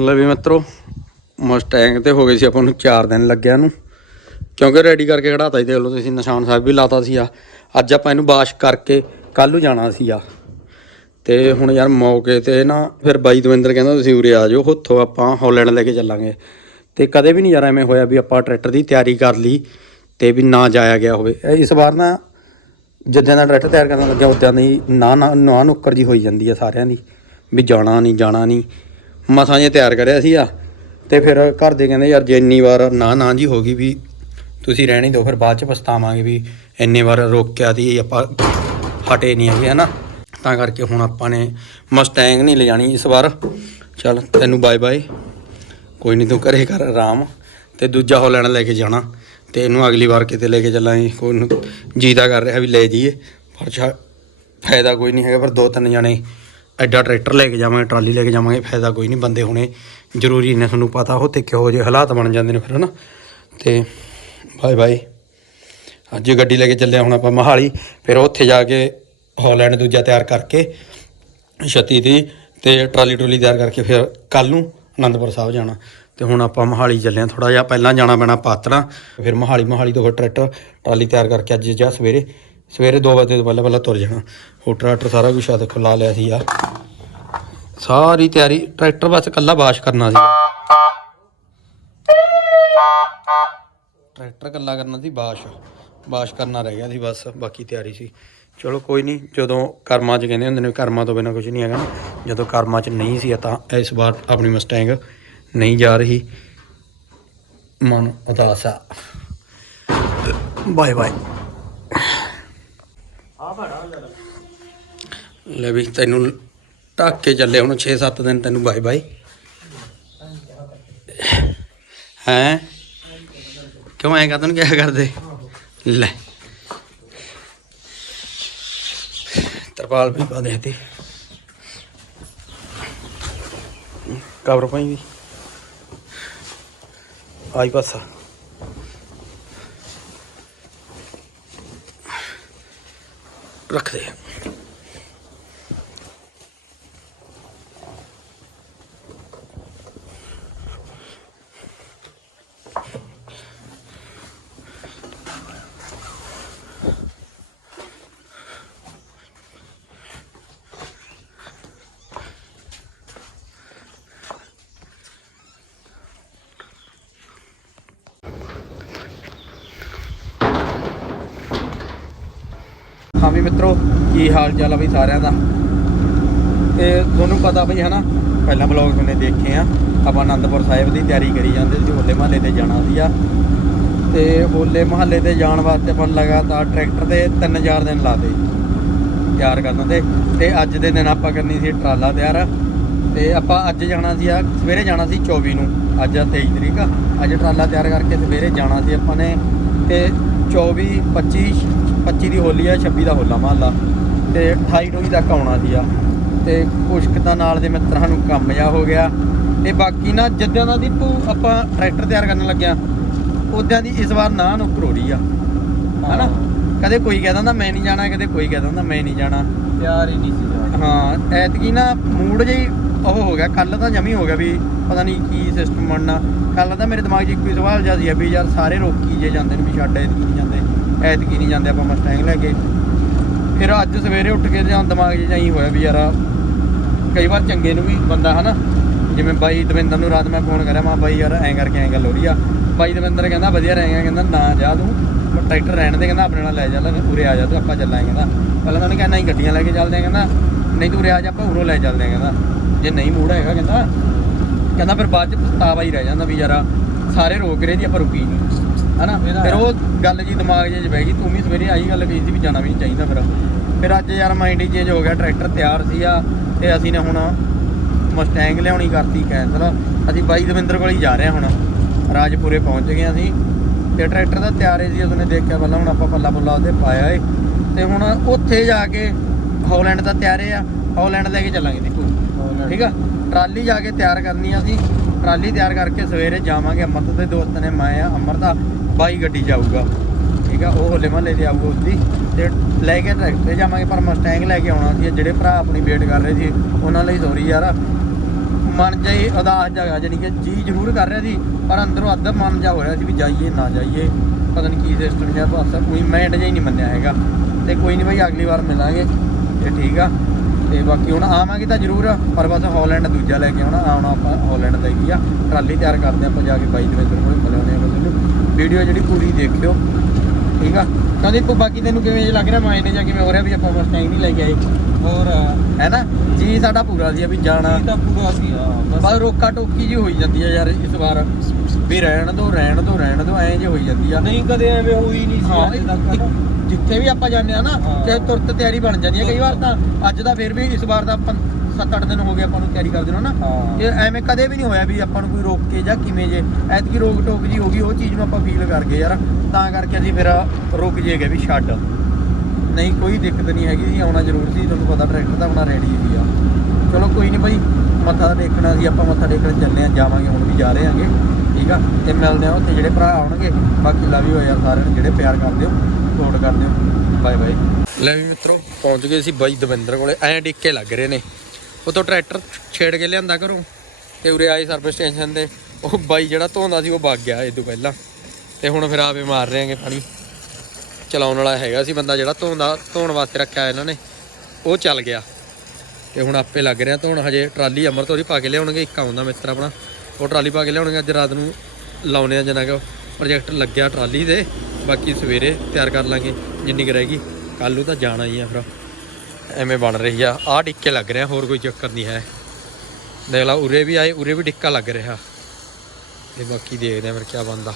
ਲੈ ਵੀ ਮਿੱਤਰੋ ਮਸਟੈਂਗ ਤੇ ਹੋ ਗਏ ਸੀ ਆਪਾਂ ਨੂੰ 4 ਦਿਨ ਲੱਗਿਆ ਨੂੰ। ਕਿਉਂਕਿ ਰੈਡੀ ਕਰਕੇ ਖੜਾਤਾ ਸੀ, ਦੇਖ ਲਓ ਤੁਸੀਂ, ਨਿਸ਼ਾਨ ਸਾਹਿਬ ਵੀ ਲਾਤਾ ਸੀ ਆ ਅੱਜ ਆਪਾਂ ਇਹਨੂੰ ਵਾਸ਼ ਕਰਕੇ ਕੱਲ ਨੂੰ ਜਾਣਾ ਸੀ ਆ ਤੇ ਹੁਣ ਯਾਰ ਮੌਕੇ ਤੇ ਨਾ, ਫਿਰ ਬਾਈ ਦਵਿੰਦਰ ਕਹਿੰਦਾ ਤੁਸੀਂ ਉਰੇ ਆ ਜਾਓ, ਉੱਥੋਂ ਆਪਾਂ ਹਾਲੈਂਡ ਲੈ ਕੇ ਚੱਲਾਂਗੇ। ਤੇ ਕਦੇ ਵੀ ਨਹੀਂ ਯਾਰ ਐਵੇਂ ਹੋਇਆ ਵੀ ਆਪਾਂ ਟਰੈਕਟਰ ਦੀ ਤਿਆਰੀ ਕਰ ਲਈ ਤੇ ਵੀ ਨਾ ਜਾਇਆ ਗਿਆ ਹੋਵੇ। ਇਸ ਵਾਰ ਨਾ ਜਿੱਦਾਂ ਦਾ ਟਰੈਕਟਰ ਤਿਆਰ ਕਰਨ ਲੱਗਿਆ, ਉਦਾਂ ਦੀ ਨਾ ਨਾ ਨਾ ਨੁੱਕਰ ਜੀ ਹੋਈ ਜਾਂਦੀ ਆ ਸਾਰਿਆਂ ਦੀ। ਵੀ ਜਾਣਾ ਨਹੀਂ ਜਾਣਾ ਨਹੀਂ ਮਸਾਂ ਜੇ ਤਿਆਰ ਕਰਿਆ ਸੀ ਆ। ਤੇ ਫਿਰ ਘਰ ਦੇ ਕਹਿੰਦੇ, ਯਾਰ ਜੇ ਇੰਨੀ ਵਾਰ ਨਾ ਨਾ ਜੀ ਹੋ ਗਈ ਵੀ ਤੁਸੀਂ ਰਹਿਣੀ ਹੀ ਦਿਓ, ਫਿਰ ਬਾਅਦ ਚ ਪਛਤਾਵਾਂਗੇ ਵੀ ਇੰਨੇ ਵਾਰ ਰੋਕਿਆ ਦੀ ਆਪਾਂ ਹਟੇ ਨਹੀਂ ਹੈਗੇ, ਹਨਾ? ਤਾਂ ਕਰਕੇ ਹੁਣ ਆਪਾਂ ਨੇ ਮਸਟੈਂਗ ਨਹੀਂ ਲਿਜਾਣੀ ਇਸ ਵਾਰ। ਚੱਲ, ਤੈਨੂੰ ਬਾਏ ਬਾਏ ਕੋਈ ਨਹੀਂ ਤੂੰ ਘਰੇ ਕਰ ਆਰਾਮ। ਤੇ ਦੂਜਾ ਹਾਲੈਂਡ ਲੈ ਕੇ ਜਾਣਾ। ਤੇ ਇਹਨੂੰ ਅਗਲੀ ਵਾਰ ਕਿਤੇ ਲੈ ਕੇ ਚੱਲਾਂਗੇ। ਕੋਈ ਨੂੰ ਜੀਦਾ ਕਰ ਰਿਹਾ ਵੀ ਲੈ ਜਾਈਏ। ਪਰ ਫਾਇਦਾ ਕੋਈ ਨਹੀਂ ਹੈਗਾ, ਪਰ ਦੋ ਤਿੰਨ ਜਣੇ ਐਡਾ ਟਰੈਕਟਰ ਲੈ ਕੇ ਜਾਵਾਂਗੇ, ਟਰਾਲੀ ਲੈ ਕੇ ਜਾਵਾਂਗੇ, ਫਾਇਦਾ ਕੋਈ ਨਹੀਂ ਬੰਦੇ ਹੋਣੇ ਜ਼ਰੂਰੀ ਨੇ ਤੁਹਾਨੂੰ ਪਤਾ ਹੋ ਤੇ ਕਿਹੋ ਜਿਹੇ ਹਾਲਾਤ ਬਣ ਜਾਂਦੇ ਨੇ ਫਿਰ, ਹਨਾ? ਤੇ ਬਾਏ ਬਾਏ। ਅੱਜ ਗੱਡੀ ਲੈ ਕੇ ਚੱਲਿਆ ਹੁਣ ਆਪਾਂ ਮਹਾਲੀ, ਫਿਰ ਉੱਥੇ ਜਾ ਕੇ ਹਾਲੈਂਡ ਦੂਜਾ ਤਿਆਰ ਕਰਕੇ ਛੱਤੀ ਦੀ ਤੇ ਟਰਾਲੀ ਟਰੂਲੀ ਤਿਆਰ ਕਰਕੇ ਫਿਰ ਕੱਲ ਨੂੰ ਅਨੰਦਪੁਰ ਸਾਹਿਬ ਜਾਣਾ। ਤੇ ਹੁਣ ਆਪਾਂ ਮਹਾਲੀ ਚੱਲੇ ਆ ਥੋੜਾ ਜਿਹਾ ਪਹਿਲਾਂ ਜਾਣਾ ਪੈਣਾ ਪਾਤਣਾ ਫਿਰ ਮਹਾਲੀ ਮਹਾਲੀ ਤੋਂ ਫਿਰ ਟਰੈਕਟਰ, ਟਰਾਲੀ ਤਿਆਰ ਕਰਕੇ ਅੱਜ ਜਾਂ ਸਵੇਰੇ ਸਵੇਰੇ 2 ਵਜੇ ਤੋਂ ਪਹਿਲਾਂ ਪਹਿਲਾਂ ਤੁਰ ਜਾਣਾ। ਉਹ ਟਰੈਕਟਰ ਸਾਰਾ ਕੁਝ ਆ, ਦੇਖੋ ਲਾ ਲਿਆ ਸੀ ਆ। ਸਾਰੀ ਤਿਆਰੀ ਟਰੈਕਟਰ ਬਸ ਇਕੱਲਾ ਵਾਸ਼ ਕਰਨਾ ਸੀ। ਟਰੈਕਟਰ ਇਕੱਲਾ ਕਰਨਾ ਸੀ ਵਾਸ਼ ਵਾਸ਼ ਕਰਨਾ ਰਹਿ ਗਿਆ ਸੀ ਬਸ ਬਾਕੀ ਤਿਆਰੀ ਸੀ। ਚਲੋ ਕੋਈ ਨਹੀਂ ਜਦੋਂ ਕਰਮਾਂ 'ਚ ਕਹਿੰਦੇ ਹੁੰਦੇ ਨੇ ਕਰਮਾਂ ਤੋਂ ਬਿਨਾ ਕੁਝ ਨਹੀਂ ਹੈਗਾ ਜਦੋਂ ਕਰਮਾਂ 'ਚ ਨਹੀਂ ਸੀ ਤਾਂ ਇਸ ਵਾਰ ਆਪਣੀ ਮਸਟੈਂਗ ਨਹੀਂ ਜਾ ਰਹੀ। ਮਨ ਉਦਾਸ ਆ। Bye bye. ਲੈ ਵੀ ਤੈਨੂੰ ਢੱਕ ਕੇ ਚੱਲੇ ਹੁਣ 6-7 ਦਿਨ ਤੈਨੂੰ, ਬਾਏ ਬਾਏ। ਹੈਂ? ਕਿਉਂ ਐਂ ਕਹਤਨ ਕਿਆ ਕਰਦੇ? ਲੈ। ਤਰਪਾਲ ਵੀ ਪਾ ਦੇਤੀ ਕਵਰ ਪਾਈ ਵੀ। ਆਈ ਪਾਸਾ। ਰੱਖ ਦੇ। ਹਾਂ ਵੀ ਮਿੱਤਰੋ, ਕੀ ਹਾਲ ਚਾਲ ਆ ਬਈ ਸਾਰਿਆਂ ਦਾ? ਤੇ ਤੁਹਾਨੂੰ ਪਤਾ ਬਈ ਹਨਾ, ਪਹਿਲਾਂ ਬਲੌਗ ਤੁਨੇ ਦੇਖੇ ਆ, ਆਪਾਂ ਆਨੰਦਪੁਰ ਸਾਹਿਬ ਦੀ ਤਿਆਰੀ ਕਰੀ ਜਾਂਦੇ ਸੀ, ਹੋਲੇ ਮਹੱਲੇ ਤੇ ਜਾਣਾ ਸੀਗਾ। ਤੇ ਹੋਲੇ ਮਹੱਲੇ ਤੇ ਜਾਣ ਵਾਸਤੇ ਆਪਾਂ ਲਗਾਤਾਰ ਟਰੈਕਟਰ ਤੇ 3-4 ਦਿਨ ਲਾਤੇ ਤਿਆਰ ਕਰਨ ਤੇ ਤੇ ਅੱਜ ਦੇ ਦਿਨ ਆਪਾਂ ਕਰਨੀ ਸੀ ਟਰਾਲਾ ਤਿਆਰ। ਤੇ ਆਪਾਂ ਅੱਜ ਜਾਣਾ ਸੀ ਆ ਸਵੇਰੇ ਜਾਣਾ ਸੀ 24 ਨੂੰ, ਅੱਜ ਆ 23 ਤਰੀਕ ਆ। ਅੱਜ ਟਰਾਲਾ ਤਿਆਰ ਕਰਕੇ ਸਵੇਰੇ ਜਾਣਾ ਸੀ ਆਪਾਂ ਨੇ। ਤੇ 24 25 25 ਦੀ ਹੋਲੀ ਆ 26 ਦਾ ਹੋਲਾ ਮਹੱਲਾ। ਤੇ 28 ਨੂੰ ਤੱਕ ਆਉਣਾ ਸੀ ਆ। ਤੇ ਕੁਛ ਕੁ ਤਾਂ ਨਾਲ ਦੇ ਮਿੱਤਰਾਂ ਨੂੰ ਕੰਮ ਜਾ ਹੋ ਗਿਆ। ਤੇ ਬਾਕੀ ਨਾ ਜਿੱਦਾਂ ਦਾ ਦੀ ਤੂੰ ਆਪਾਂ ਟਰੈਕਟਰ ਤਿਆਰ ਕਰਨ ਲੱਗਿਆ ਉਦਾਂ ਦੀ ਇਸ ਵਾਰ ਨਾ ਨੁਕਰ ਹੋ ਰਹੀ ਆ। ਹਨਾ? ਕਦੇ ਕੋਈ ਕਹਿ ਦਿੰਦਾ ਮੈਂ ਨਹੀਂ ਜਾਣਾ ਕਦੇ ਕੋਈ ਕਹਿ ਦਿੰਦਾ ਮੈਂ ਨਹੀਂ ਜਾਣਾ। ਪਿਆਰ ਹੀ ਨਹੀਂ ਸੀ ਹਾਂ ਐਤਕੀ ਨਾ ਮੂਡ ਜਿਹੀ ਉਹ ਹੋ ਗਿਆ। ਕੱਲ ਤਾਂ ਜਮੀ ਹੋ ਗਿਆ ਵੀ ਪਤਾ ਨਹੀਂ ਕੀ ਸਿਸਟਮ ਬਣਨਾ। ਕੱਲ ਤਾਂ ਮੇਰੇ ਦਿਮਾਗ 'ਚ ਇੱਕੋ ਹੀ ਸਵਾਲ ਜਿਹਾ ਸੀ ਵੀ ਯਾਰ ਸਾਰੇ ਰੋਕੀ ਜੇ ਜਾਂਦੇ ਨੇ ਵੀ ਛੱਡ ਐਤਕੀ ਨਹੀਂ ਜਾਂਦੇ। ਐਤਕੀ ਨਹੀਂ ਜਾਂਦੇ ਆਪਾਂ ਮਸਟੈਂਗ ਲੈ ਕੇ। ਫਿਰ ਅੱਜ ਸਵੇਰੇ ਉੱਠ ਕੇ ਜਾਂ ਦਿਮਾਗ 'ਚ ਜਾਈ ਹੋਇਆ ਵੀ ਯਾਰ ਕਈ ਵਾਰ ਚੰਗੇ ਨੂੰ ਵੀ ਬੰਦਾ ਹਨਾ, ਜਿਵੇਂ ਬਾਈ ਦਵਿੰਦਰ ਨੂੰ ਰਾਤ ਮੈਂ ਫੋਨ ਕਰਿਆ, ਮੈਂ ਬਾਈ ਯਾਰ ਐਂ ਕਰਕੇ ਐਂ ਗੱਲ ਹੋ ਰਹੀ ਆ। ਬਾਈ ਦਵਿੰਦਰ ਕਹਿੰਦਾ ਵਧੀਆ ਰਹੇਗਾ ਕਹਿੰਦਾ ਨਾ ਜਾ ਤੂੰ ਟਰੈਕਟਰ ਰਹਿਣ ਦੇ, ਕਹਿੰਦਾ ਆਪਣੇ ਨਾਲ ਲੈ ਜਾ ਲੈ ਉਰੇ ਆ ਜਾ ਤੂੰ, ਆਪਾਂ ਚੱਲਾਂਗੇ, ਕਹਿੰਦਾ। ਪਹਿਲਾਂ ਤਾਂ ਉਹਨੇ ਕਹਿੰਦਾ ਨਹੀਂ, ਗੱਡੀਆਂ ਲੈ ਕੇ ਚੱਲਦੇ ਆ, ਕਹਿੰਦਾ। ਨਹੀਂ ਤੂੰ ਉਰੇ ਆ ਜਾ, ਆਪਾਂ ਉਰੋਂ ਲੈ ਚੱਲਦੇ ਆ, ਕਹਿੰਦਾ। ਜੇ ਨਹੀਂ ਮੂਡ ਹੈਗਾ, ਕਹਿੰਦਾ। ਕਹਿੰਦਾ ਫਿਰ ਬਾਅਦ ਚ ਪਛਤਾਵਾ ਹੀ ਰਹਿ ਜਾਂਦਾ ਵੀ ਯਾਰ ਸਾਰੇ ਰੋਕ ਰਹੇ ਜੀ ਆਪਾਂ ਰੁਕੀ ਨਹੀਂ। ਹਨਾ? ਫਿਰ ਉਹ ਗੱਲ ਜੀ ਦਿਮਾਗ 'ਚ ਬਹਿ ਗਈ ਤੂੰ ਵੀ ਸਵੇਰੇ ਆਹੀ ਗੱਲ ਕਹੀ ਸੀ ਵੀ ਜਾਣਾ ਵੀ ਨਹੀਂ ਚਾਹੀਦਾ ਫਿਰ। ਫਿਰ ਅੱਜ ਯਾਰ ਮਾਈਂਡ ਹੀ ਚੇਂਜ ਹੋ ਗਿਆ ਟਰੈਕਟਰ ਤਿਆਰ ਸੀਗਾ ਤੇ ਅਸੀਂ ਨੇ ਹੁਣ ਮਸਟੈਂਗ ਲਿਆਉਣੀ ਕਰਤੀ ਕੈਂਸਲ ਅਸੀਂ ਬਾਈ ਦਵਿੰਦਰ ਕੋਲ ਹੀ ਜਾ ਰਹੇ ਹਾਂ ਹੁਣ। ਰਾਜਪੁਰੇ ਪਹੁੰਚ ਗਏ ਅਸੀਂ। ਤੇ ਟਰੈਕਟਰ ਦਾ ਤਿਆਰ ਹੈ ਜੀ ਉਸਨੇ ਦੇਖਿਆ ਪਹਿਲਾਂ ਹੁਣ ਆਪਾਂ ਪੱਲਾ ਪੁੱਲਾ ਉਹਦੇ ਪਾਇਆ ਏ। ਤੇ ਹੁਣ ਉੱਥੇ ਜਾ ਕੇ ਹਾਲੈਂਡ ਦਾ ਤਿਆਰੇ ਆ। ਹਾਲੈਂਡ ਲੈ ਕੇ ਚੱਲਾਂਗੇ ਦੀਪੂ ਠੀਕ ਆ? ਟਰਾਲੀ ਜਾ ਕੇ ਤਿਆਰ ਕਰਨੀ ਆ ਅਸੀਂ। ਟਰਾਲੀ ਤਿਆਰ ਕਰਕੇ ਸਵੇਰੇ ਜਾਵਾਂਗੇ ਅਮਰਤ ਦੇ ਦੋਸਤ ਨੇ ਮੈਂ ਆ ਅਮਰਤਾ। ਬਾਈ ਗੱਡੀ ਜਾਊਗਾ। ਠੀਕ ਆ, ਉਹ ਹੋਲੇ ਮਹੱਲੇ ਤੇ ਆਊਗਾ ਉਸਦੀ। ਤੇ ਲੈ ਕੇ ਟਰੈਕਟਰ ਤੇ ਜਾਵਾਂਗੇ, ਪਰ ਮਸਟੈਂਗ ਲੈ ਕੇ ਆਉਣਾ ਸੀ। ਜਿਹੜੇ ਭਰਾ ਆਪਣੀ ਵੇਟ ਕਰ ਰਹੇ ਸੀ, ਉਹਨਾਂ ਲਈ ਸੌਰੀ ਯਾਰ। ਮਨ ਜਾਈ ਉਦਾਸ ਜਗਾ ਜਾਨੀ ਕਿ ਜੀ ਜ਼ਰੂਰ ਕਰ ਰਿਹਾ ਸੀ, ਪਰ ਅੰਦਰੋਂ ਅੱਧ ਮਨ ਜਾ ਹੋ ਰਿਹਾ ਸੀ ਵੀ ਜਾਈਏ, ਨਾ ਜਾਈਏ। ਪਤਾ ਨਹੀਂ ਕੀ ਸਿਸਟਮ ਜਿਹਾ ਬਸ ਕੋਈ ਮਾਈਂਡ ਜਿਹਾ ਹੀ ਨਹੀਂ ਮੰਨਿਆ ਹੈਗਾ। ਤੇ ਕੋਈ ਨਹੀਂ ਬਾਈ, ਅਗਲੀ ਵਾਰ ਮਿਲਾਂਗੇ। ਤੇ ਠੀਕ ਆ। ਤੇ ਬਾਕੀ ਹੁਣ ਆਵਾਂਗੇ ਤਾਂ ਜ਼ਰੂਰ, ਪਰ ਬਸ ਹਾਲੈਂਡ ਦੂਜਾ ਲੈ ਕੇ ਆਉਣਾ ਆਉਣਾ ਆਪਾਂ ਹਾਲੈਂਡ ਦਾ ਹੀ ਆ। ਟਰਾਲੀ ਤਿਆਰ ਕਰਦੇ ਆਪਾਂ ਜਾ ਕੇ ਬਾਈ ਦੇ ਵਿੱਚ ਕੋਲ ਮਿਲਾਉਂਦੇ ਆ ਤੁਹਾਨੂੰ ਵੀਡੀਓ ਜਿਹੜੀ ਪੂਰੀ ਦੇਖਿਓ ਠੀਕ ਆ? ਕਹਿੰਦੀ ਤੂੰ ਬਾਕੀ ਤੈਨੂੰ ਕਿਵੇਂ ਲੱਗ ਰਿਹਾ ਮਾਇੰਡ ਜਾਂ ਕਿਵੇਂ ਹੋ ਰਿਹਾ ਵੀ ਆਪਾਂ ਫਸਟ ਟਾਈਮ ਨਹੀਂ ਲੈ ਕੇ ਆਏ। ਹੋਰ ਹੈ ਨਾ? ਜੀ ਸਾਡਾ ਪੂਰਾ ਸੀ ਵੀ ਜਾਣਾ। ਇਹ ਤਾਂ ਪੂਰਾ ਸੀ ਆ ਬਸ। ਬਸ ਰੋਕਾ ਟੋਕੀ ਜੀ ਹੋਈ ਜਾਂਦੀ ਆ ਯਾਰ ਇਸ ਵਾਰ। ਵੀ ਰਹਿਣ ਦੋ ਰਹਿਣ ਦੋ ਰਹਿਣ ਦੋ ਐਂ ਜੇ ਹੋਈ ਜਾਂਦੀ ਆ। ਨਹੀਂ ਕਦੇ ਐਵੇਂ ਹੋਈ ਨਹੀਂ ਸੀ ਹਾਂ ਅੱਜ ਤੱਕ। ਜਿੱਥੇ ਵੀ ਆਪਾਂ ਜਾਂਦੇ ਆ ਨਾ ਹਾਂ। ਤੇ ਤੁਰਤ ਤਿਆਰੀ ਬਣ ਜਾਂਦੀ ਹੈ ਕਈ ਵਾਰ ਤਾਂ। ਅੱਜ ਦਾ ਫਿਰ ਵੀ ਇਸ ਵਾਰ ਦਾ 7-8 ਦਿਨ ਹੋ ਗਏ ਆਪਾਂ ਨੂੰ ਤਿਆਰੀ ਕਰਦੇ ਨੂੰ ਨਾ। ਹਾਂ। ਇਹ ਐਵੇਂ ਕਦੇ ਵੀ ਨਹੀਂ ਹੋਇਆ ਵੀ ਆਪਾਂ ਨੂੰ ਕੋਈ ਰੋਕ ਕੇ ਜਾਂ ਕਿਵੇਂ ਜੇ। ਐਤਕੀ ਰੋਕ ਟੋਕ ਜੀ ਹੋ ਗਈ ਉਹ ਚੀਜ਼ ਨੂੰ ਆਪਾਂ ਫੀਲ ਕਰ ਗਏ ਯਾਰ। ਤਾਂ ਕਰਕੇ ਅਸੀਂ ਫਿਰ ਰੁਕ ਜੇਗੇ ਵੀ ਛੱਡ। ਨਹੀਂ ਕੋਈ ਦਿੱਕਤ ਨਹੀਂ ਹੈਗੀ ਜੀ ਆਉਣਾ ਜ਼ਰੂਰ ਸੀ ਤੁਹਾਨੂੰ ਪਤਾ ਟਰੈਕਟਰ ਤਾਂ ਆਪਣਾ ਰੈਡੀ ਸੀ ਆ। ਚਲੋ ਕੋਈ ਨਹੀਂ ਭਾਈ ਮੱਥਾ ਟੇਕਣਾ ਸੀ ਆਪਾਂ ਮੱਥਾ ਟੇਕਣ ਚੱਲੇ ਆ ਜਾਵਾਂਗੇ ਹੁਣ ਵੀ ਜਾ ਰਹੇ ਆਂਗੇ ਠੀਕ ਆ? ਤੇ ਮਿਲਦੇ ਆ ਉੱਥੇ ਜਿਹੜੇ ਭਰਾ ਆਉਣਗੇ। ਬਾਕੀ ਲਵ ਯੂ ਯਾਰ ਸਾਰਿਆਂ ਨੂੰ ਜਿਹੜੇ ਪਿਆਰ ਕਰਦੇ ਹੋ ਸਪੋਰਟ ਕਰਦੇ ਹੋ। ਬਾਏ ਬਾਏ ਲੈ ਵੀ ਮਿੱਤਰੋ ਪਹੁੰਚ ਗਏ ਸੀ ਬਾਈ ਦਵਿੰਦਰ ਕੋਲੇ ਐਂ ਡਿੱਕੇ ਲੱਗ ਰਹੇ ਨੇ। ਉਤੋਂ ਟਰੈਕਟਰ ਛੇੜ ਕੇ ਲਿਆਂਦਾ ਘਰੋਂ ਤੇ ਉਰੇ ਆਏ ਸਰਵਿਸ ਸਟੇਸ਼ਨ ਤੇ ਉਹ ਬਾਈ ਜਿਹੜਾ ਧੋਂਦਾ ਸੀ, ਉਹ ਵਗ ਗਿਆ ਇਹ ਤੋਂ ਪਹਿਲਾਂ। ਤੇ ਹੁਣ ਫਿਰ ਆਪੇ ਮਾਰ ਰਹੇ ਆਂਗੇ ਪਾਣੀ। ਚਲਾਉਣ ਵਾਲਾ ਹੈਗਾ ਸੀ ਬੰਦਾ ਜਿਹੜਾ, ਧੋਂਦਾ, ਧੋਣ ਵਾਸਤੇ ਰੱਖਿਆ ਇਹਨਾਂ ਨੇ। ਉਹ ਚੱਲ ਗਿਆ। ਤੇ ਹੁਣ ਆਪੇ ਲੱਗ ਰਿਹਾ ਧੋਣ। ਹਜੇ ਟਰਾਲੀ ਅਮਰਤ ਹੋਰੀ ਪਾ ਕੇ ਲਿਆਉਣਗੇ, ਇੱਕ ਆਉਂਦਾ ਮਿੱਤਰ ਆਪਣਾ। ਉਹ ਟਰਾਲੀ ਪਾ ਕੇ ਲਿਆਉਣਗੇ, ਅੱਜ ਰਾਤ ਨੂੰ ਲਾਉਣੇ ਆ ਜਨਾ ਕਿ ਪ੍ਰੋਜੈਕਟ ਲੱਗਿਆ ਟਰਾਲੀ ਦੇ। ਬਾਕੀ ਸਵੇਰੇ ਤਿਆਰ ਕਰ ਲਾਂਗੇ, ਜਿੰਨੀ ਕੁ ਰਹੇਗੀ ਕੱਲ ਨੂੰ ਤਾਂ ਜਾਣਾ ਹੀ ਆ ਫਿਰ। ਐਵੇਂ ਬਣ ਰਹੀ ਆ। ਆਹ ਟਿੱਕੇ ਲੱਗ ਰਿਹਾ, ਹੋਰ ਕੋਈ ਚੱਕਰ ਨਹੀਂ ਹੈ। ਦੇਖ ਲਾ, ਉਰੇ ਵੀ ਆਏ, ਉਰੇ ਵੀ ਟਿੱਕਾ ਲੱਗ ਰਿਹਾ। ਤੇ ਬਾਕੀ ਦੇਖਦੇ ਆ ਫਿਰ ਕੀ ਬਣਦਾ।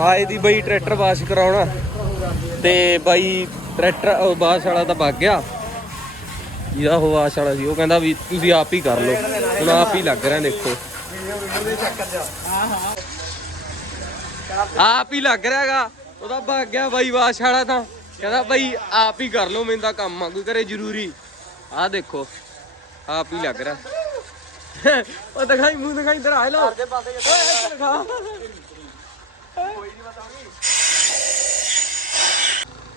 ਆਏ ਦੀ ਬਈ ਟਰੈਕਟਰ ਵਾਸ਼ ਕਰਾਉਣਾ। ਤੇ ਬਾਈ ਟਰੈਕਟਰ ਵਾਸ਼ ਵਾਲਾ ਤਾਂ ਭੱਗ ਗਿਆ। ਜਿਹਦਾ ਉਹ ਵਾਸ਼ ਵਾਲਾ ਸੀ, ਉਹ ਕਹਿੰਦਾ ਵੀ ਤੁਸੀਂ ਆਪ ਹੀ ਕਰ ਲਓ। ਹੁਣ ਆਪ ਹੀ ਲੱਗ ਰਿਹਾ ਦੇਖੋ। ਆਪ ਹੀ ਲੱਗ ਰਿਹਾਗਾ। ਉਹਦਾ ਭੱਗ ਗਿਆ ਬਾਈ ਵਾਸ਼ ਵਾਲਾ ਤਾਂ। ਕਹਿੰਦਾ ਬਾਈ ਆਪ ਹੀ ਕਰ ਲਓ ਮੈਨੂੰ ਤਾਂ ਕੰਮ ਆ ਕੋਈ ਕਰੇ ਜ਼ਰੂਰੀ। ਆਹ ਦੇਖੋ ਆਪ ਹੀ ਲੱਗ ਰਿਹਾ। ਉਹ ਦਿਖਾਈ ਮੂੰਹ ਦਿਖਾਈ ਇਧਰ ਆ ਲਓ ਓਏ ਇੱਧਰ ਦਿਖਾ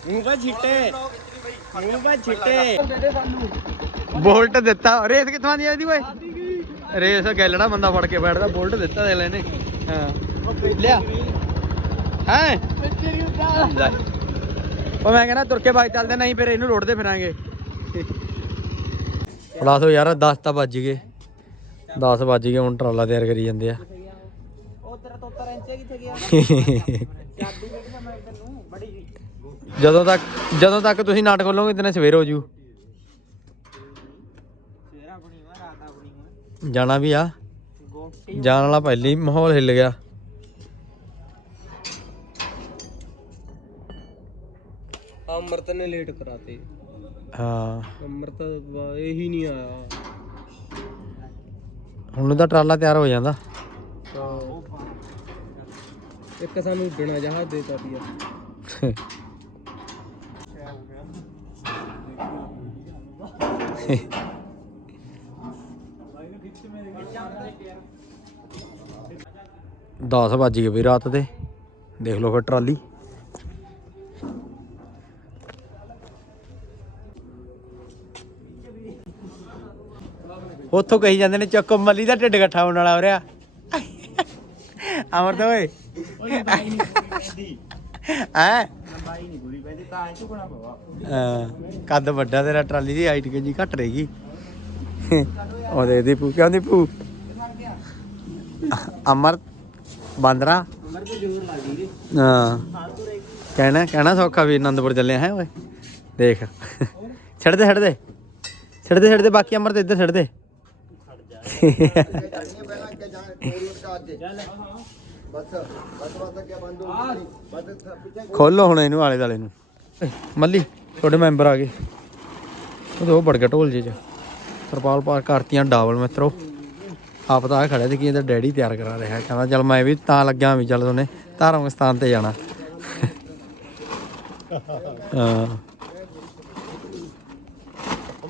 ਮੂੰਹ ਪਾ ਛਿੱਟੇ। ਮੂੰਹ ਪਾ ਛਿੱਟੇ। ਬੋਲਟ ਦਿੱਤਾ। ਰੇਸ ਕਿੱਥੋਂ ਆਂਦੀ ਆ ਇਹਦੀ ਓਏ? ਰੇਸ ਗੈਲੜਾ ਬੰਦਾ ਫੜ ਕੇ ਬੈਠਦਾ ਬੋਲਟ ਦਿੱਤਾ ਦੇ ਲੈਨੇ। ਹਾਂ। ਲਿਆ। ਹੈ? ਲੈ। ਉਹ ਮੈਂ ਕਹਿੰਦਾ ਤੁਰ ਕੇ ਬਾਈ ਚੱਲਦੇ ਨਹੀਂ ਫਿਰ ਇਹਨੂੰ ਰੋੜਦੇ ਫਿਰਾਂਗੇ। ਫੜਾ ਦੋ ਯਾਰ 10 ਤਾਂ ਵੱਜ ਗਏ। 10 ਵੱਜ ਗਏ ਹੁਣ ਟਰਾਲਾ ਤਿਆਰ ਕਰੀ ਜਾਂਦੇ ਆ। ਜਦੋਂ ਤੱਕ ਜਦੋਂ ਤੱਕ ਤੁਸੀਂ ਨਾਟਕ ਖੋਲੋਗੇ ਇਤਨੇ ਸਵੇਰ ਹੋ ਜੂ। ਜਾਣਾ ਵੀ ਆ। ਜਾਣ ਵਾਲਾ ਪਹਿਲੇ ਮਾਹੌਲ ਹਿੱਲ ਗਿਆ। ਅਮਰਤ ਨੇ ਲੇਟ ਕਰਾਤੇ। ਹਾਂ। ਅਮਰਤ ਵਾ- ਇਹੀ ਨਹੀਂ ਆਇਆ। ਹੁਣ ਤਾਂ ਟਰਾਲਾ ਤਿਆਰ ਹੋ ਜਾਂਦਾ। ਇੱਕ ਸਾਨੂੰ ਉੱਡਣਾ ਜਹਾਜ਼ ਦੇਤਾ ਪਿਆ ਦਸ ਵੱਜ ਗਏ ਵੀ ਰਾਤ ਦੇ। ਦੇਖ ਲਓ ਫਿਰ ਟਰਾਲੀ। ਉੱਥੋਂ ਕਹੀ ਜਾਂਦੇ ਨੇ ਚੱਕੋ ਮੱਲੀ ਦਾ ਢਿੱਡ ਇਕੱਠਾ ਹੋਣ ਵਾਲਾ ਹੋ ਰਿਹਾ ਅਮਰਤ ਓਏ। ਹੈ? ਲੰਬਾਈ ਨਹੀਂ ਪੂਰੀ ਪੈਂਦੀ ਤਾਂ ਇਹ ਝੁਕਣਾ ਪਵਾ ਹਾਂ, ਕੱਦ ਵੱਡਾ ਤੇਰਾ ਟਰਾਲੀ ਦੀ ਹਾਈਟ ਕਿੰਨੀ ਘਟ ਰਹੇਗੀ। ਉਹਦੇ ਦੀਪੂ ਕਿਉਂ ਦੀਪੂ ਅਮਰ ਬਾਂਦਰਾ। ਅਮਰ ਤੇ ਜ਼ੋਰ ਲੱਗਦੀ ਰੇ ਹਾਂ। ਹਾਂ ਤੁਰੇ ਕਹਿਣਾ ਕਹਿਣਾ ਸੌਖਾ ਵੀ ਆਨੰਦਪੁਰ ਚੱਲੇ ਹੈ ਓਏ। ਦੇਖ। ਛੱਡ ਦੇ ਛੱਡ ਦੇ। ਛੱਡ ਦੇ ਛੱਡ ਦੇ ਬਾਕੀ ਅਮਰ ਤੇ ਇੱਧਰ ਛੱਡ ਦੇ। ਖੋਲੋ ਹੁਣ ਇਹਨੂੰ, ਆਲੇ ਦਾਲੇ ਨੂੰ। ਮੱਲੀ, ਤੁਹਾਡੇ ਮੈਂਬਰ ਆ ਗਏ। ਉਹ ਬੜ ਉਹ ਗਿਆ ਢੋਲ ਜੇ ਚ। ਤਰਪਾਲ ਪਾ ਕਰਤੀਆਂ ਡਬਲ ਮਿੱਤਰੋ। ਆਪ ਤਾਂ ਆ ਖੜਾ ਤੇ ਕੀ ਇਹਦਾ ਡੈਡੀ ਤਿਆਰ ਕਰਾ ਰਿਹਾ। ਕਹਿੰਦਾ, ਚੱਲ ਮੈਂ ਵੀ ਤਾਂ ਲੱਗਿਆ ਵੀ ਚੱਲ ਦੋਨੇ ਧਾਰਮਿਕ ਸਥਾਨ ਤੇ ਜਾਣਾ। ਹਾਂ।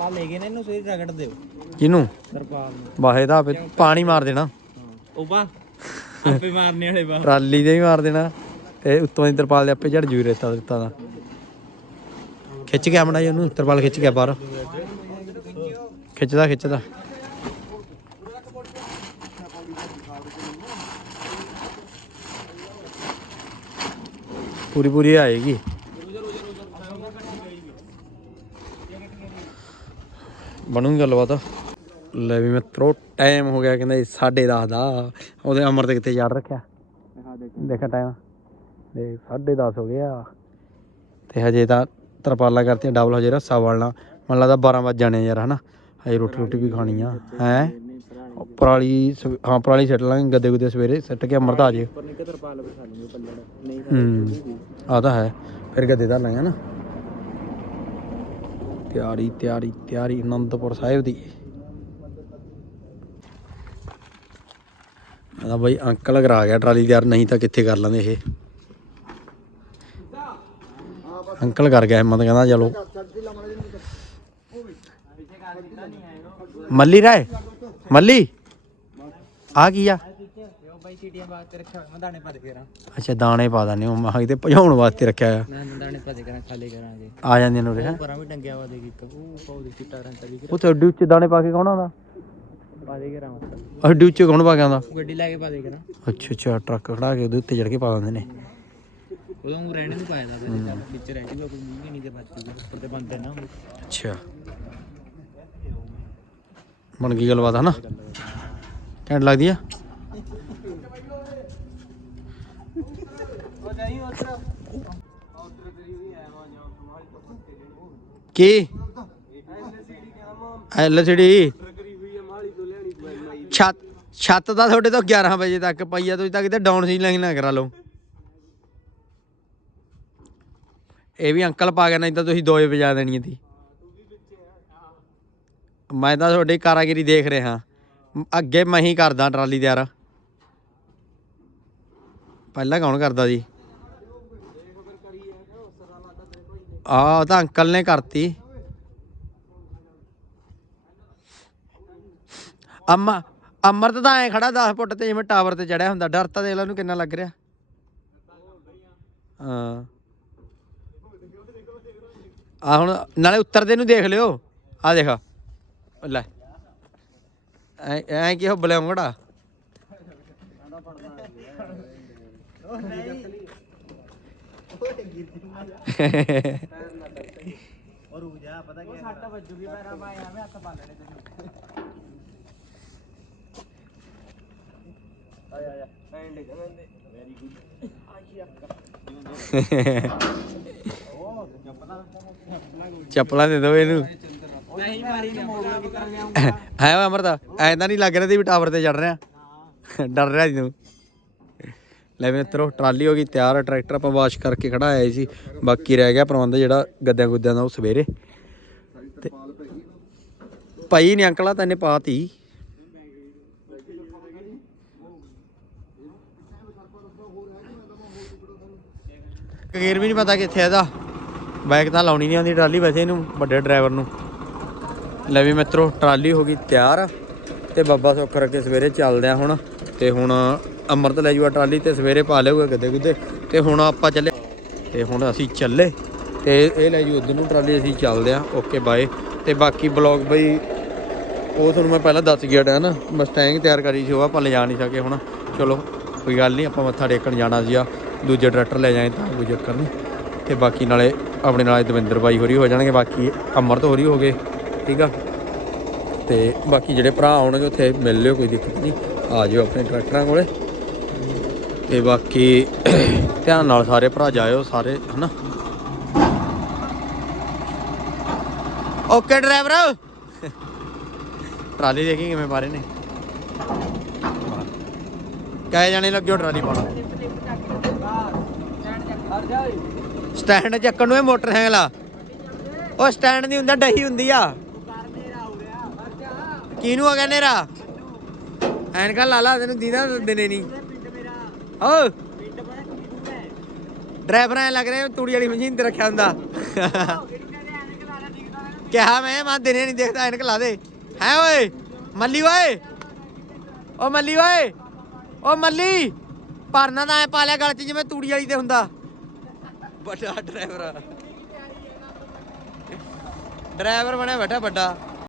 ਪੜਾ ਲੈ ਗਏ ਨੇ ਇਹਨੂੰ ਸਵੇਰੇ ਰਗੜ ਦਿਓ। ਕਿਨੂੰ ਸਰਪਾਲ ਨੂੰ। ਵਾਹੇ ਦਾ ਆਪੇ ਪਾਣੀ ਮਾਰ ਦੇਣਾ। ਉਹ ਬਾ ਆਪੇ ਮਾਰਨੇ ਵਾਲੇ ਬਾ ਟਰਾਲੀ ਦੇ ਵੀ ਮਾਰ ਦੇਣਾ ਤੇ ਉੱਤੋਂ ਦੀ ਤਰਪਾਲ ਦੇ ਆਪੇ ਝੜ ਜੂ ਰੇਤਾ ਦਿੱਤਾ ਦਾ। ਖਿੱਚ ਕੇ ਆਮਣਾ ਜੀ ਉਹਨੂੰ ਤਰਪਾਲ ਖਿੱਚ ਕੇ ਬਾਹਰ। ਖਿੱਚਦਾ ਖਿੱਚਦਾ। ਪੂਰੀ ਪੂਰੀ ਆਏਗੀ। ਬਣੂਗੀ ਗੱਲਬਾਤ। ਲੈ ਵੀ ਮਿੱਤਰੋ ਟਾਈਮ ਹੋ ਗਿਆ ਕਹਿੰਦਾ 10:30 ਦਾ। ਉਹਦੇ ਅਮਰ ਤੇ ਕਿੱਥੇ ਚੜ ਰੱਖਿਆ? ਦੇਖਾ ਟਾਈਮ ਦੇਖ 10:30 ਹੋ ਗਿਆ। ਤੇ ਹਜੇ ਤਾਂ ਤਰਪਾਲਾ ਕਰਤੀ ਡਬਲ ਹਜੇ ਰੱਸਾ ਵਾਲਣਾ ਮੈਨੂੰ ਲੱਗਦਾ 12 ਵਜ ਜਾਣੇ ਯਾਰ ਹਨਾ? ਹਜੇ ਰੋਟੀ ਰੋਟੀ ਵੀ ਖਾਣੀ ਆ। ਹੈ? ਪਰਾਲੀ ਹਾਂ ਪਰਾਲੀ ਸੱਟ ਲਾਂਗੇ ਗੱਦੇ ਗੁੱਦੇ ਸਵੇਰੇ। ਸੱਟ ਕੇ ਅਮਰਤ ਆ ਜੇ ਪਰ ਨਹੀਂ ਕਿਧਰ ਪਾ ਲਵੇ ਸਾਨੂੰ ਪੱਲੜ। ਨਹੀਂ ਹੂੰ ਆ ਤਾਂ ਹੈ। ਫਿਰ ਗੱਦੇ ਧਰ ਲਾਂਗੇ ਨਾ ਤਿਆਰੀ ਤਿਆਰੀ ਤਿਆਰੀ ਅਨੰਦਪੁਰ ਸਾਹਿਬ ਦੀ। ਆਦਾ ਬਾਈ ਅੰਕਲ ਕਰਾ ਗਿਆ ਟਰਾਲੀ ਤਿਆਰ, ਨਹੀਂ ਤਾਂ ਕਿੱਥੇ ਕਰ ਲੈਂਦੇ ਇਹ? ਅੰਕਲ ਕਰ ਗਿਆ ਹਿੰਮਤ, ਕਹਿੰਦਾ ਚਲੋ। ਮੱਲੀ ਰਾਏ? ਮੱਲੀ? ਆ ਕੀ ਆ? ਮੈਂ ਦਾਣੇ ਅੱਛਾ ਦਾਣੇ ਪਾ ਦਾਨੇ ਉਹ ਮਾਹ ਤੇ ਭਜਾਉਣ ਵਾਸਤੇ ਰੱਖਿਆ ਆ ਮੈਂ ਦਾਣੇ ਪਾ ਦੇ ਕਰਾਂ ਖਾਲੀ ਕਰਾਂਗੇ। ਆ ਜਾਂਦੇ ਨੇ ਉਰੇ ਹੈਂ। ਪਰਾਂ ਵੀ ਟੰਗਿਆ ਵਾ ਦੇਖ ਇੱਕ ਉਹ ਪਾਉ ਦੇ ਚਿੱਟਾ ਰੰਗ ਵੀ ਉਹ ਤੁਹਾਡੇ ਉੱਚ ਦਾਣੇ ਪਾ ਕੇ ਕੌਣ ਆਉਂਦਾ? ਪਾ ਦੇ ਕਰਾਂ ਮਤਲਬ ਅੱਡੀ ਉੱਚ ਕੌਣ ਪਾ ਕੇ ਆਉਂਦਾ? ਉਹ ਗੱਡੀ ਲੈ ਕੇ ਪਾ ਦੇ ਕਰਾਂ। ਅੱਛਾ ਅੱਛਾ ਟਰੱਕ ਖੜਾ ਕੇ ਉਹਦੇ ਉੱਤੇ ਚੜ ਕੇ ਪਾ ਦਿੰਦੇ ਨੇ। ਉਦੋਂ ਉਹ ਰਹਿਣੇ ਨੂੰ ਪਾਇਆ ਦਾ ਫਿਰ ਚੱਲ ਵਿੱਚ ਰਹਿ ਜੂਗਾ ਕੋਈ ਮੀਂਹ ਨਹੀਂ ਤੇ ਬਚ ਜੂਗਾ ਉੱਪਰ ਤੇ ਬੰਦ ਨਾ ਅੱਛਾ। ਬਣ ਗਈ ਗੱਲਬਾਤ ਹਨਾ? ਘੈਂਟ ਲੱਗਦੀ ਆ ਉਹ ਜਾਈ ਉੱਧਰ ਉੱਧਰ ਤੇਰੀ ਵੀ ਆਇਆ ਵਾ ਜਾਂ ਸਮਾਲ ਤੋਂ ਪੱਤੇ ਕੀ? ਐਲਸੀਡੀ ਛੱਤ ਛੱਤ ਦਾ ਤੁਹਾਡੇ ਤੋਂ 11 ਵਜੇ ਤੱਕ ਪਈ ਆ ਤੁਸੀਂ ਤਾਂ ਕਿਤੇ ਡਾਊਨ ਸੀ ਲਾਈਨ ਨਾ ਕਰਾ ਲਓ। ਇਹ ਵੀ ਅੰਕਲ ਪਾ ਗਿਆ ਨਹੀਂ ਤਾਂ ਤੁਸੀਂ 2 ਵਜੇ ਦੇਣੀ ਸੀ ਮੈਂ ਤਾਂ ਤੁਹਾਡੀ ਕਾਰਾਗਰੀ ਦੇਖ ਰਿਹਾ। ਅੱਗੇ ਮੈਂ ਹੀ ਕਰਦਾ ਟਰਾਲੀ ਤਿਆਰ। ਪਹਿਲਾਂ ਕੌਣ ਕਰਦਾ ਜੀ ਆਹ ਤਾਂ ਅੰਕਲ ਨੇ ਕਰਤੀ। ਅਮਾ ਅਮਰਤ ਤਾਂ ਐ ਖੜਾ 10 ਫੁੱਟ ਤੇ ਜਿਵੇਂ ਟਾਵਰ ਤੇ ਚੜਿਆ ਹੁੰਦਾ, ਡਰ ਤਾਂ ਦੇਖ ਲੈ ਉਹਨੂੰ ਕਿੰਨਾ ਲੱਗ ਰਿਹਾ। ਹਾਂ। ਆ ਹੁਣ ਨਾਲੇ ਉੱਤਰਦੇ ਨੂੰ ਦੇਖ ਲਿਓ। ਆ ਦੇਖ। ਲੈ। ਐ ਐ ਕੀ ਹੋ ਬਲੇਉਂਗੜਾ ਔਰ ਰੁਕ ਜਾ ਪਤਾ ਕੀ ਸੱਟ ਵੱਜੂਗੀ ਪੈਰਾਂ ਪਾ ਐਵੇਂ ਹੱਥ ਪਾ ਲੈਣੇ ਤੈਨੂੰ ਆਇਆ ਆਇਆ ਪੈਣ ਦੇ ਕਹਿੰਦੇ ਵੈਰੀ ਗੁੱਡ ਚੱਪਲਾਂ ਦੇ ਦੋ ਇਹਨੂੰ। ਨਹੀਂ ਮਾਰੀ ਨਾ ਮੋਗਾ ਕਿਤਰ ਲਿਆਉਂਗਾ ਹੈ ਵਾ ਅਮਰਤਾ ਨਹੀਂ ਲੱਗ ਰਿਹਾ ਸੀ ਵੀ ਟਾਵਰ ਤੇ ਚੜ ਰਿਹਾ। ਡਰ ਰਿਹਾ ਜੀ ਤੂੰ। ਲੈ ਵੀ ਮਿੱਤਰੋ, ਟਰਾਲੀ ਹੋ ਗਈ, ਤਿਆਰ ਟਰੈਕਟਰ ਆਪਾਂ ਵਾਸ਼ ਕਰਕੇ ਖੜਾਇਆ ਸੀ। ਬਾਕੀ ਰਹਿ ਗਿਆ ਪ੍ਰਬੰਧ ਜਿਹੜਾ ਗੱਦਿਆਂ ਗੁੱਦਿਆਂ ਦਾ ਉਹ ਸਵੇਰੇ। ਤੇ ਭਾਈ ਨੇ ਅੰਕਲਾ ਤੈਨੇ ਪਾਤੀ। ਗੇਰ ਵੀ ਨਹੀਂ ਪਤਾ ਕਿੱਥੇ ਇਹਦਾ। ਬਾਈਕ ਤਾਂ ਲਾਉਣੀ ਨਹੀਂ ਆਉਂਦੀ ਟਰਾਲੀ ਵੈਸੇ ਇਹਨੂੰ, ਵੱਡੇ ਡਰਾਈਵਰ ਨੂੰ। ਲੈ ਵੀ ਮਿੱਤਰੋ, ਟਰਾਲੀ ਹੋ ਗਈ ਤਿਆਰ। ਤੇ ਬਾਬਾ ਸੁੱਖ ਰੱਖ ਸਵੇਰੇ ਚੱਲਦੇ ਆ ਹੁਣ। ਤੇ ਹੁਣ ਅੰਮ੍ਰਿਤ ਲੈ ਜੂਆ ਟਰਾਲੀ ਤੇ ਸਵੇਰੇ ਪਾ ਲਿਆਊਗਾ ਗੱਦੇ ਗੁੱਦੇ ਤੇ ਹੁਣ ਆਪਾਂ ਚੱਲੇ। ਤੇ ਹੁਣ ਅਸੀਂ ਚੱਲੇ ਤੇ ਇਹ ਲੈ ਜੂ ਉਧਰ ਨੂੰ ਟਰਾਲੀ, ਅਸੀਂ ਚੱਲਦੇ ਆ ਓਕੇ, ਬਾਏ। ਤੇ ਬਾਕੀ ਬਲੌਗ ਬਈ, ਉਹ ਤੁਹਾਨੂੰ ਮੈਂ ਪਹਿਲਾਂ ਦੱਸ ਗਿਆ ਟਾ ਨਾ ਮਸਟੈਂਗ ਤਿਆਰ ਕਰੀ ਸੀ, ਉਹ ਆਪਾਂ ਜਾ ਨਹੀਂ ਸਕੇ ਹੁਣ। ਚਲੋ, ਕੋਈ ਗੱਲ ਨਹੀਂ, ਆਪਾਂ ਮੱਥਾ ਟੇਕਣ ਜਾਣਾ ਸੀ ਆ। ਦੂਜੇ ਟਰੈਕਟਰ ਲੈ ਜਾਏ ਤਾਂ ਕੋਈ ਚੱਕਰ ਨਹੀਂ। ਤੇ ਬਾਕੀ ਨਾਲੇ ਆਪਣੇ ਨਾਲ ਦਵਿੰਦਰ ਬਾਈ ਹੋਰੀ ਹੋ ਜਾਣਗੇ, ਬਾਕੀ ਅਮਰਤ ਹੋਰੀ ਹੋ ਗਏ, ਠੀਕ ਆ? ਤੇ ਬਾਕੀ ਜਿਹੜੇ ਭਰਾ ਆਉਣਗੇ, ਉੱਥੇ ਮਿਲ ਲਿਓ, ਕੋਈ ਦਿੱਕਤ ਨਹੀਂ। ਆ ਜਿਓ ਆਪਣੇ ਟਰੈਕਟਰਾਂ ਕੋਲੇ। ਤੇ ਬਾਕੀ ਧਿਆਨ ਨਾਲ ਸਾਰੇ ਭਰਾ ਜਾਇਓ, ਸਾਰੇ, ਹਨਾ? ਓਕੇ ਡਰਾਈਵਰ ਟਰਾਲੀ ਦੇਖੀ ਕਿਵੇਂ ਪਾਰੇ ਨੇ? ਕਾਏ ਜਾਣੇ ਲੱਗਿਓ ਟਰਾਲੀ ਪਾਉਣਾ। ਸਟੈਂਡ ਚੱਕਣ ਨੂੰ ਇਹ ਮੋਟਰਸਾਈਕਲ ਆ। ਉਹ ਸਟੈਂਡ ਨਹੀਂ ਹੁੰਦਾ, ਡਹੀ ਹੁੰਦੀ ਆ। ਕਿਹਨੂੰ ਆ ਗਿਆ ਨੇਰਾ ਐਨਕਾਂ ਲਾ ਲਾ, ਤੈਨੂੰ ਦੀਦਾ ਦਿਨੇ ਨਹੀਂ। ਓ। ਡਰਾਈਵਰ ਐ ਲੱਗ ਰਿਹਾ ਤੂੜੀ ਵਾਲੀ ਮਸ਼ੀਨ ਤੇ ਰੱਖਿਆ ਹੁੰਦਾ। ਕਿਹਾ ਮੈਂ ਮੈਂ ਦਿਨੇ ਨਹੀਂ ਦੇਖਦਾ ਐਨਕ ਲਾ ਦੇ। ਹੈ ਓਏ ਮੱਲੀ ਓਏ। ਓ ਮੱਲੀ ਓਏ ਓ ਮੱਲੀ। ਭਰਨਾ ਤਾਂ ਐ ਪਾ ਲਿਆ ਗਲ ਚ ਜਿਵੇਂ ਤੂੜੀ ਵਾਲੀ ਤੇ ਹੁੰਦਾ। ਵੱਡਾ ਡਰਾਈਵਰ। ਡਰਾਈਵਰ ਬਣਿਆ ਬੈਠਾ ਵੱਡਾ।